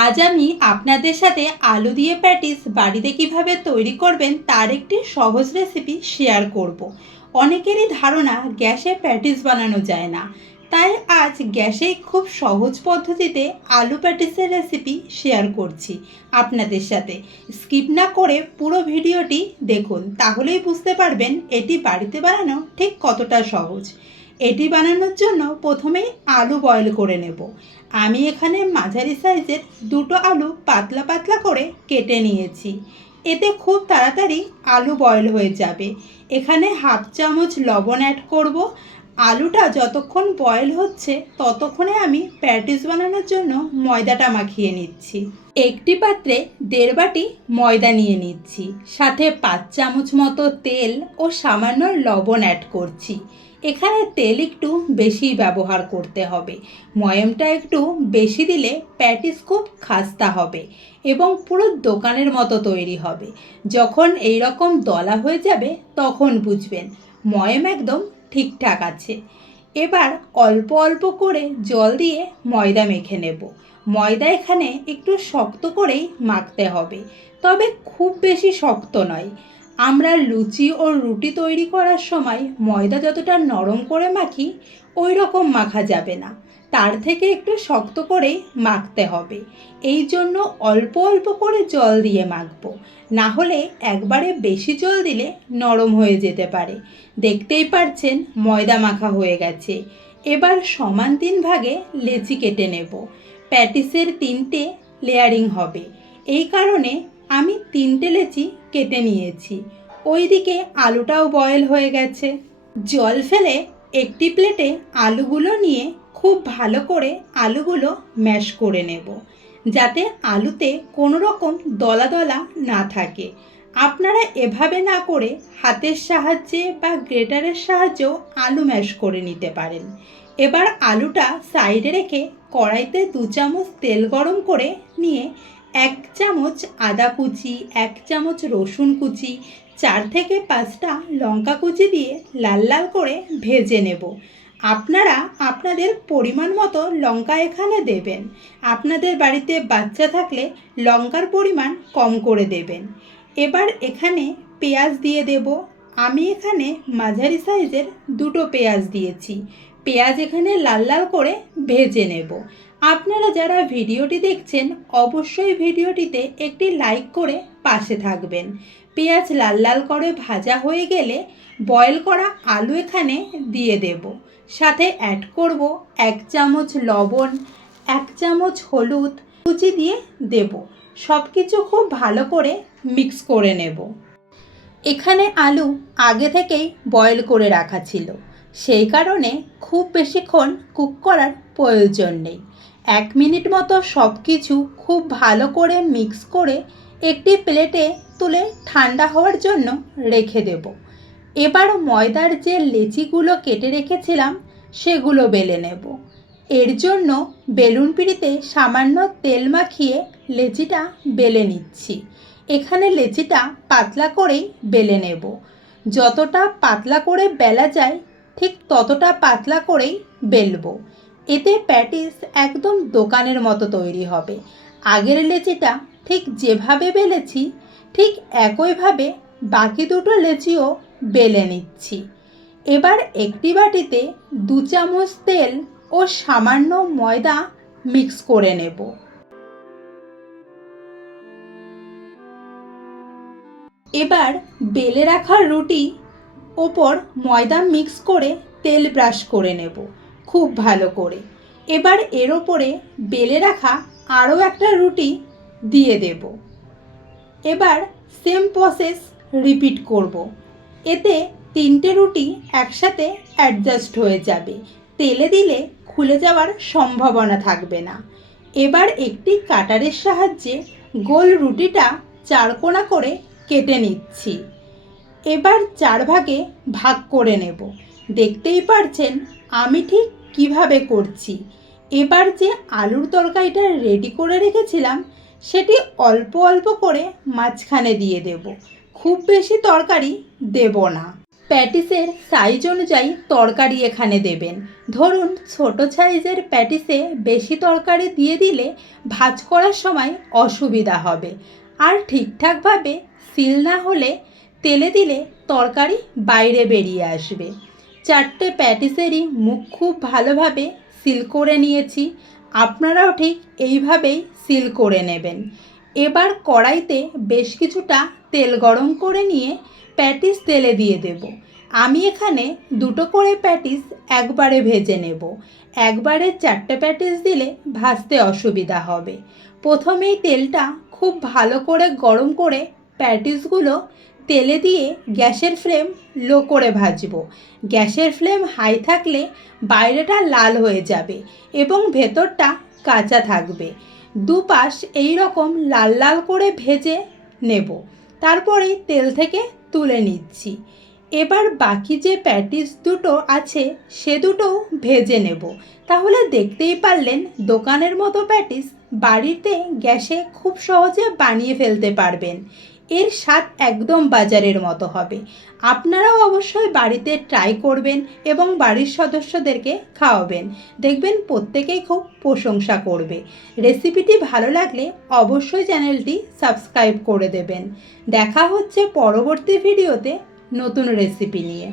আজ আমি আপনাদের সাথে আলু দিয়ে প্যাটিস বাড়িতে কীভাবে তৈরি করবেন তার একটি সহজ রেসিপি শেয়ার করব। অনেকেরই ধারণা গ্যাসে প্যাটিস বানানো যায় না। তাই আজ গ্যাসেই খুব সহজ পদ্ধতিতে আলু প্যাটিসের রেসিপি শেয়ার করছি আপনাদের সাথে। স্কিপ না করে পুরো ভিডিওটি দেখুন, তাহলেই বুঝতে পারবেন এটি বাড়িতে বানানো ঠিক কতটা সহজ। এটি বানানোর জন্য প্রথমেই আলু বয়েল করে নেব। আমি এখানে মাঝারি সাইজের দুটো আলু পাতলা পাতলা করে কেটে নিয়েছি। এতে খুব তাড়াতাড়ি আলু বয়েল হয়ে যাবে। এখানে হাফ চামচ লবণ অ্যাড করব। আলুটা যতক্ষণ বয়েল হচ্ছে ততক্ষণে আমি প্যাটিস বানানোর জন্য ময়দাটা মাখিয়ে নিচ্ছি। একটি পাত্রে দেড় বাটি ময়দা নিয়ে নিচ্ছি। সাথে পাঁচ চামচ মতো তেল ও সামান্য লবণ অ্যাড করছি। এখানে তেল একটু বেশি ব্যবহার করতে হবে। ময়মটা একটু বেশি দিলে প্যাটিস খুব খাস্তা হবে এবং পুরো দোকানের মতো তৈরি হবে। যখন এই রকম দলা হয়ে যাবে তখন বুঝবেন, ময়ম একদম ঠিকঠাক আছে। এবার অল্প অল্প করে জল দিয়ে ময়দা মেখে নেব। ময়দা এখানে একটু শক্ত করেই মাখতে হবে, তবে খুব বেশি শক্ত নয়। আমরা লুচি ও রুটি তৈরি করার সময় ময়দা যতটা নরম করে মাখি ওই রকম মাখা যাবে না। তার থেকে একটু শক্ত করেই মাখতে হবে। এই জন্য অল্প অল্প করে জল দিয়ে মাখবো। না হলে একবারে বেশি জল দিলে নরম হয়ে যেতে পারে। দেখতেই পারছেন, ময়দা মাখা হয়ে গেছে। এবার সমান তিন ভাগে লেচি কেটে নেব। প্যাটিসের তিনটে লেয়ারিং হবে। এই কারণে তিনটে লেচি কেটে নিয়েছি। ওইদিকে আলুটাও বয়েল হয়ে গেছে। জল ফেলে একটি প্লেটে আলুগুলো নিয়ে খুব ভালো করে আলুগুলো ম্যাশ করে নেব। যাতে আলুতে কোনো রকম দলা দলা না থাকে। আপনারা এভাবে না করে হাতের সাহায্যে বা গ্রেটারের সাহায্যেও আলু ম্যাশ করে নিতে পারেন। এবার আলুটা সাইডে রেখে কড়াইতে দু চামচ তেল গরম করে নিয়ে এক চামচ আদা কুচি, এক চামচ রসুন কুচি, চার থেকে পাঁচটা লঙ্কা কুচি দিয়ে লাল লাল করে ভেজে নেব। আপনারা আপনাদের পরিমাণ মতো লঙ্কা এখানে দেবেন। আপনাদের বাড়িতে বাচ্চা থাকলে লঙ্কার পরিমাণ কম করে দেবেন। এবার এখানে পেঁয়াজ দিয়ে দেব। আমি এখানে মাঝারি সাইজের দুটো পেঁয়াজ দিয়েছি। পেঁয়াজ এখানে লাল লাল করে ভেজে নেব। আপনারা যারা ভিডিওটি দেখছেন, অবশ্যই ভিডিওটিতে একটি লাইক করে পাশে থাকবেন। পেঁয়াজ লাল লাল করে ভাজা হয়ে গেলে বয়েল করা আলু এখানে দিয়ে দেব। সাথে অ্যাড করব এক চামচ লবণ, এক চামচ হলুদ, কুচি দিয়ে দেব। সব কিছু খুব ভালো করে মিক্স করে নেব। এখানে আলু আগে থেকেই বয়েল করে রাখা ছিল। সেই কারণে খুব বেশিক্ষণ কুক করার প্রয়োজন নেই। এক মিনিট মতো সব কিছু খুব ভালো করে মিক্স করে একটি প্লেটে তুলে ঠান্ডা হওয়ার জন্য রেখে দেব। এবার ময়দার যে লেচিগুলো কেটে রেখেছিলাম, সেগুলো বেলে নেব। এর জন্য বেলুন পিড়িতে সামান্য তেল মাখিয়ে লেচিটা বেলে নিচ্ছি। এখানে লেচিটা পাতলা করেই বেলে নেব। যতটা পাতলা করে বেলা যায়, ঠিক ততটা পাতলা করেই বেলবো। এতে প্যাটিস একদম দোকানের মতো তৈরি হবে। আগের লেচিটা ঠিক যেভাবে বেলেছি, ঠিক একইভাবে বাকি দুটো লেচিও বেলে নিচ্ছি। এবার একটি বাটিতে দু চামচ তেল ও সামান্য ময়দা মিক্স করে নেব। এবার বেলে রাখা রুটি ওপর ময়দা মিক্স করে তেল ব্রাশ করে নেব। খুব ভালো করে। এবার এর ওপরে বেলে রাখা আরও একটা রুটি দিয়ে দেব। এবার সেম প্রসেস রিপিট করব। এতে তিনটে রুটি একসাথে অ্যাডজাস্ট হয়ে যাবে। তেলে দিলে খুলে যাওয়ার সম্ভাবনা থাকবে না। এবার একটি কাটারের সাহায্যে গোল রুটিটা চারকোনা করে কেটে নিচ্ছি। এবার চার ভাগে ভাগ করে নেব। দেখতেই পারছেন আমি ঠিক কীভাবে করছি? এবার যে আলুর তরকারিটা রেডি করে রেখেছিলাম, সেটি অল্প অল্প করে মাঝখানে দিয়ে দেব। খুব বেশি তরকারি দেব না। প্যাটিসের সাইজ অনুযায়ী তরকারি এখানে দেবেন। ধরুন, ছোট সাইজের প্যাটিসে বেশি তরকারি দিয়ে দিলে ভাজ করার সময় অসুবিধা হবে। আর ঠিকঠাকভাবে সিল না হলে তেলে দিলে তরকারি বাইরে বেরিয়ে আসবে। চারটে প্যাটিসেরই মুখ খুব ভালোভাবে সিল করে নিয়েছি। আপনারাও ঠিক এইভাবেই সিল করে নেবেন। এবার কড়াইতে বেশ কিছুটা তেল গরম করে নিয়ে প্যাটিস তেলে দিয়ে দেব। আমি এখানে দুটো করে প্যাটিস একবারে ভেজে নেব। একবারে চারটে প্যাটিস দিলে ভাজতে অসুবিধা হবে। প্রথমেই তেলটা খুব ভালো করে গরম করে প্যাটিসগুলো তেলে দিয়ে গ্যাসের ফ্লেম লো করে ভাজবো। গ্যাসের ফ্লেম হাই থাকলে বাইরেটা লাল হয়ে যাবে এবং ভেতরটা কাঁচা থাকবে। দুপাশ এই রকম লাল লাল করে ভেজে নেব। তারপরেই তেল থেকে তুলে নিচ্ছি। এবার বাকি যে প্যাটিস দুটো আছে, সে দুটোও ভেজে নেব। তাহলে দেখতেই পারলেন দোকানের মতো প্যাটিস বাড়িতে গ্যাসে খুব সহজে বানিয়ে ফেলতে পারবেন। এর স্বাদ একদম বাজারের মতো হবে। আপনারাও অবশ্যই বাড়িতে ট্রাই করবেন এবং বাড়ির সদস্যদেরকে খাওয়াবেন। দেখবেন প্রত্যেকেই খুব প্রশংসা করবে। রেসিপিটি ভালো লাগলে অবশ্যই চ্যানেলটি সাবস্ক্রাইব করে দেবেন। দেখা হচ্ছে পরবর্তী ভিডিওতে নতুন রেসিপি নিয়ে।